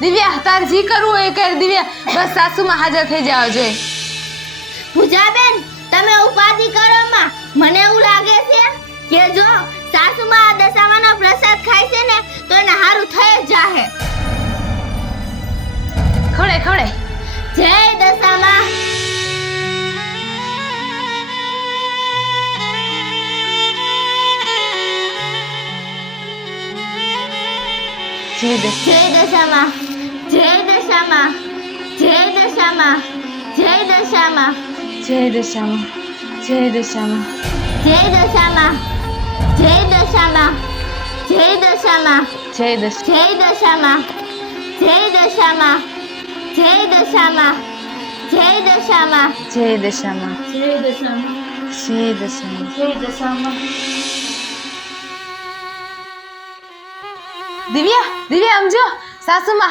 દિવ્યા તાર જી કરવું હોય એ કર દિવ્યા, બસ સાસુમાં હાજર થઈ જાવ જોઈએ. પૂજાબેન તમે ઉપાધિ કરો માં, મને એવું લાગે છે કે જો સાસુમાં આ દશામાનો પ્રસાદ ખાય છે ને તો એને હારું થઈ જ જાહે. ખવડે ખવડે. જય દશામાં. જય દશામાં, જય દશામાં, જય દશામાં, જય દશામાં, જય દશામાં, જય દશામાં, જય દશામાં, જય દશામાં, જય દશામાં, જય દશ જય દશામાં, જય દશામાં, જય દશામાં, જય દશામાં, જય દશામાં, જય દશામાં, જય દશામાં, જય દશામાં. દિવ્યા દિવ્યા સમજો સાસુમાં